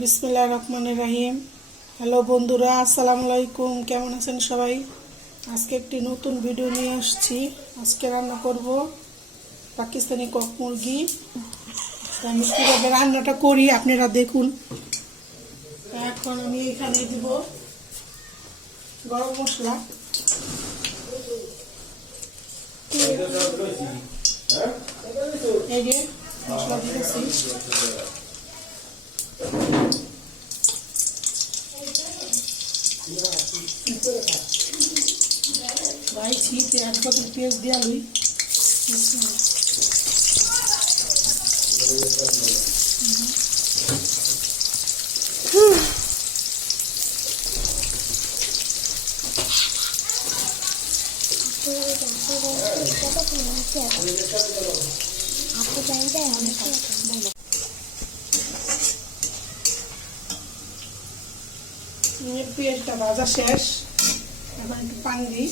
বিসমিল্লাহ রহমান রাহিম। হ্যালো বন্ধুরা, আসসালামু আলাইকুম। কেমন আছেন সবাই? আজকে একটি নতুন ভিডিও নিয়ে আসছি। আজকে রান্না করব পাকিস্তানি কক মুরগি। আমি কীভাবে রান্নাটা করি আপনারা দেখুন। এখন আমি এখানে দিব গরম মশলা। এই যে মশলা দিতেছি। ভাই ছি পেঁয়াজ কত পেঁয়াজ দেওয়া লই। আপনি জানতে অনেক পেঁয়াজটা ভাজা শেষ। এখন একটু পানি দিই।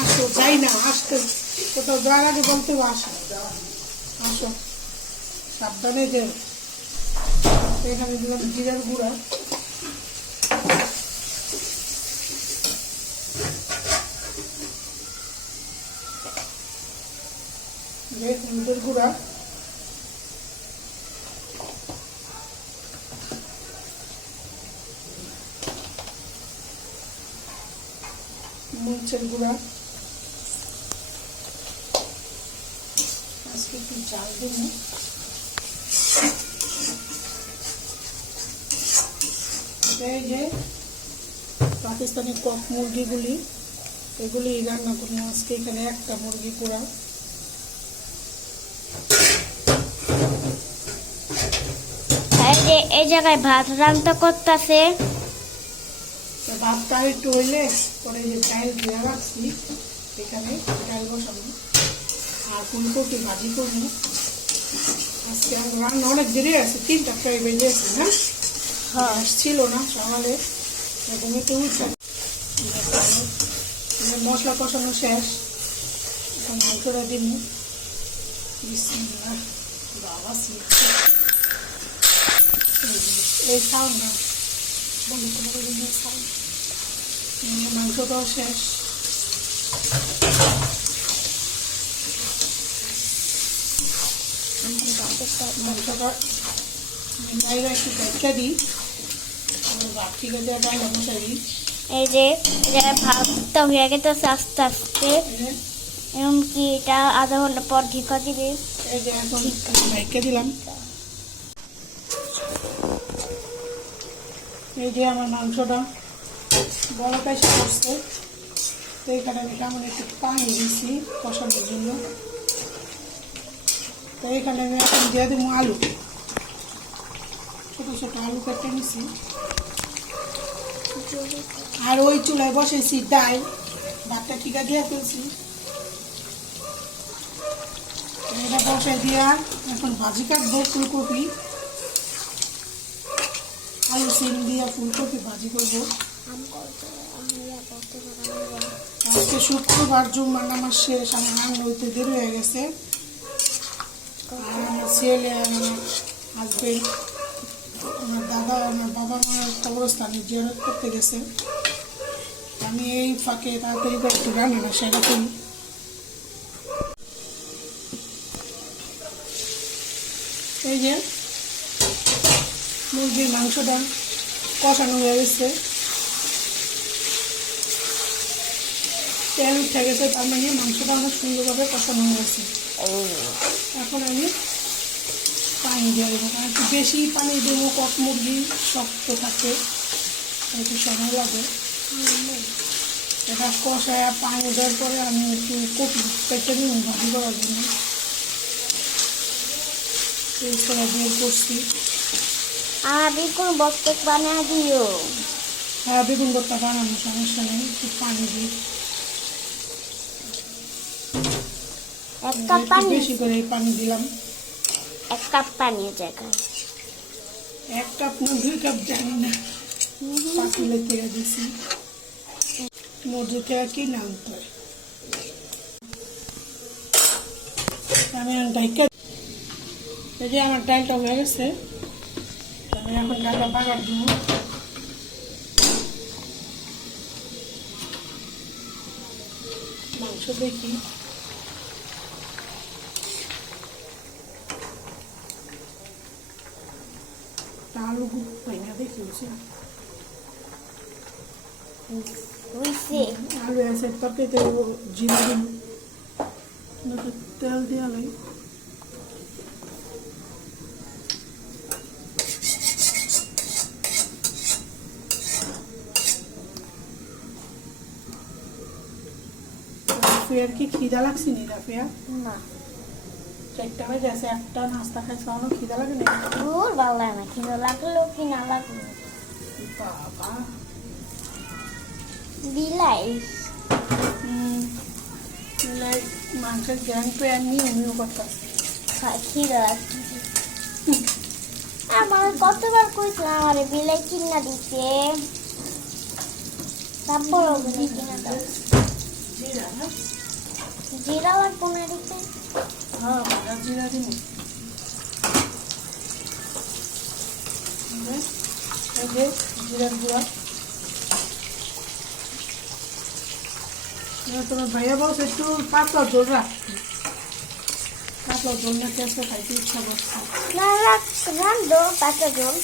আসো যাই না আসতে কোথাও যাওয়ার আগে বলতে হবে, আসো। আসো। সাবধানে দেও এখানে দিলাম জিরার গুঁড়া। হলুদের গুঁড়া। মরিচের গুঁড়া আজকে একটু চাল দেবো এই যে পাকিস্তানি কক মুরগিগুলি এগুলি রান্না করব আজকে এখানে একটা মুরগি পোড়া। এই জায়গায় ভাত রান্না করতেছে। ভাতটা একটু হইলে পরে যে ডাইল দিয়ে রাখছি এখানে ডাইল বসাবো। আর ফুলকপি ভাজি করব। আজকে রান্না অনেক দেরি আছে তিনটা প্রায় বেজে আছে না? হ্যাঁ। ছিল না সকালে এরকম একটু উঠছে মশলা কষানো শেষ। এখন মাংসটা দিন বিসমিল্লাহ বাবা এই খাও না বলি তোমার খাও মাংসটাও শেষ। মাংসটা বাইরে একটু দেখা দিই। বাকি গেলে বাইরে মশাই দিই। এই যে এই জায়গায় হয়ে গেছে আস্তে আস্তে। এরকম এটা আধা ঘণ্টা পর ঢেকা দিবে এই যে এখন ভাইকে দিলাম। এই যে আমার মাংসটা। বড় পেশা করছে তো এখানে আমি কেমন একটু পানি দিচ্ছি কষানোর জন্য। তো এখানে আমি এখন দিয়ে দেবো আলু। ছোটো ছোটো আলু কেটে নিছি। আর ওই চুলায় বসেছি ডাল। ভাতটা ঠিকা দিয়ে ফেলছি। এটা বসাই দিয়া এখন ভাজি কাটবো ফুলকপি। আলু সিম দিয়া ফুলকপি ভাজি করব। আজকে শুক্রবার, জুম্মার নামাজ শেষ, আমার রান্না হইতে দেরি হয়ে গেছে। আমার ছেলে আমার দাদা বাবা মার কবরস্থানে করতে গেছে। আমি এই ফাঁকে তাড়াতাড়ি করে একটু রান্না সেটা এই যে মুরগির মাংসটা কষানো হয়ে গেছে। তেল উঠে গেছে, তার মানে মাংসটা অনেক সুন্দরভাবে কষানো হয়ে গেছে। এখন আমি পানি দিয়ে দেবো। কারণ একটু বেশি পানি দেবো কক মুরগি শক্ত থাকে একটু সময় লাগে। এটা কষায় আর পানি দেওয়ার পরে আমি একটু কপি কেটে নিই ভাজি করার জন্য। করছি। আমি কোন বস্তুক বানা দিও। হ্যাঁ বেগুন ভর্তা বানানো সমস্যা নেই একটু পানি দিই। এক কাপ পানি বেশি করে পানি দিলাম। এক কাপ পানি জায়গায় এক কাপ না দুই কাপ জানি না। পাতিলের থেকে দিছি। মুরগি থেকে কিনে আনতে আমি এখন এই যে আমার ডালটা হয়ে গেছে। আমি এখন ডালটা বাগার দিব। মাংস দেখি। আলু পাই না দেখি হইছে আলু আছে তরকারিতে জিরা দিন তেল দেওয়া লাগে রাফিয়ার কি খিদা লাগছে নি, রাফিয়া? না। চারটা বাজে আছে একটা নাস্তা খাইছে খিদা লাগে না। দূর ভালো লাগে না কিন্তু লাগল কি না লাগল বাবা। বিলাই মাংসের উনিও করতেছে। খিদে লাগছে। আমার কতবার কইছিলাম আমার বিলাই কিনা দিতে। তারপর কিনা দাও। জিরা লাগবো হ্যাঁ ভাজা জিরা দিন জিরার গুঁড়া তোমার ভাইয়া বলছে একটু পাতলা জোর রাখতে পাতলা জোর না কেসে খাইতে ইচ্ছা করছে না রাখ রান্ধো পাতা জল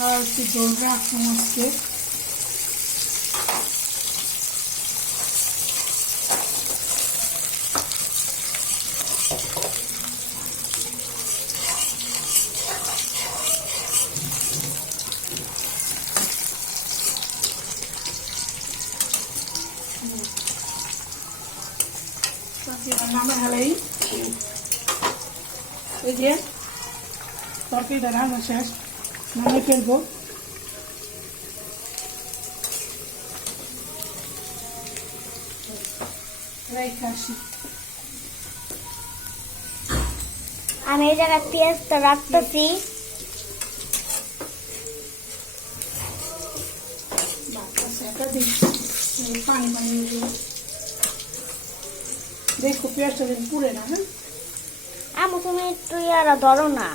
আর একটু রাখুন আজকে আমি এই জায়গায় পেঁয়াজটা রাখতেছি বাচ্চা সেটা দিই এই পানি পানি হয়ে যাবে। দেখো পেঁয়াজটা পুড়ে না হ্যাঁ? আমি তুমি একটু ইয়ারা ধরো না।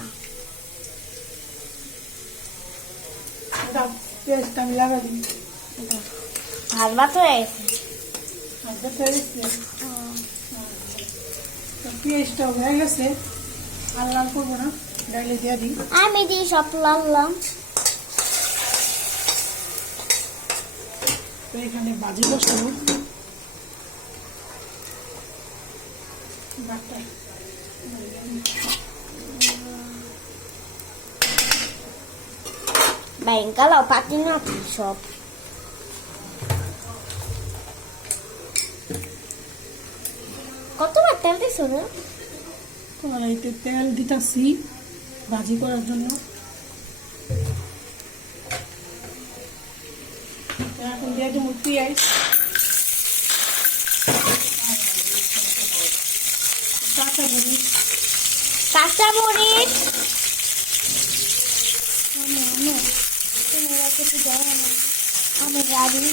পেঁয়াজটা আমি লাগা দিই। ভাত ভাত হয়ে গেছে? আজকে পেঁয়াজ পেঁয়াজটা হয়ে গেছে। আর লাল করব না ডাইলে দিয়ে দিই। আমি দিই সব লাললাম তো এখানে বাজি বসাবো। বাটা ব্যাংকালাও পাতি না সব কতবার তেল দিছো না কড়াইতে তেল দিতাছি ভাজি করার জন্য। এখন দিয়ে দেবো পেঁয়াজ। কাঁচা মরিচ কাঁচা মরিচ আমি আমি তুমি এবার কিছু দাও আমি রাজি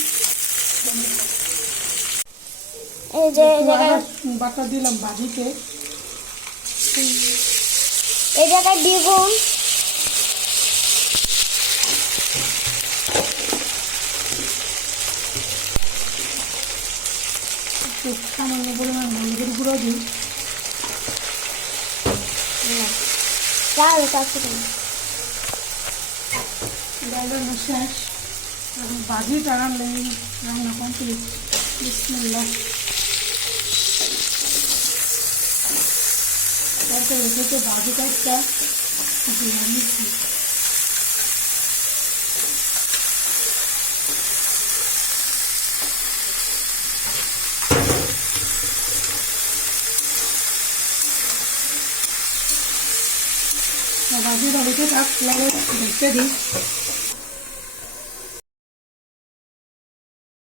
এই যে জায়গায় একটু বাটা দিলাম ভাজিতে এই জায়গায় বেগুন। সামান্য পরিমাণ হলুদের গুঁড়ো দিই। চাল কাছে ডাল রান্না শেষ এখন ভাজিটা রান্না রান্না কমপ্লিট বিসমিল্লাহ তারপরে রেখেছে ভাজিটা একটা দিয়ে নিচ্ছি ভাজিটা হইতে থাক লাগে দেখতে দিই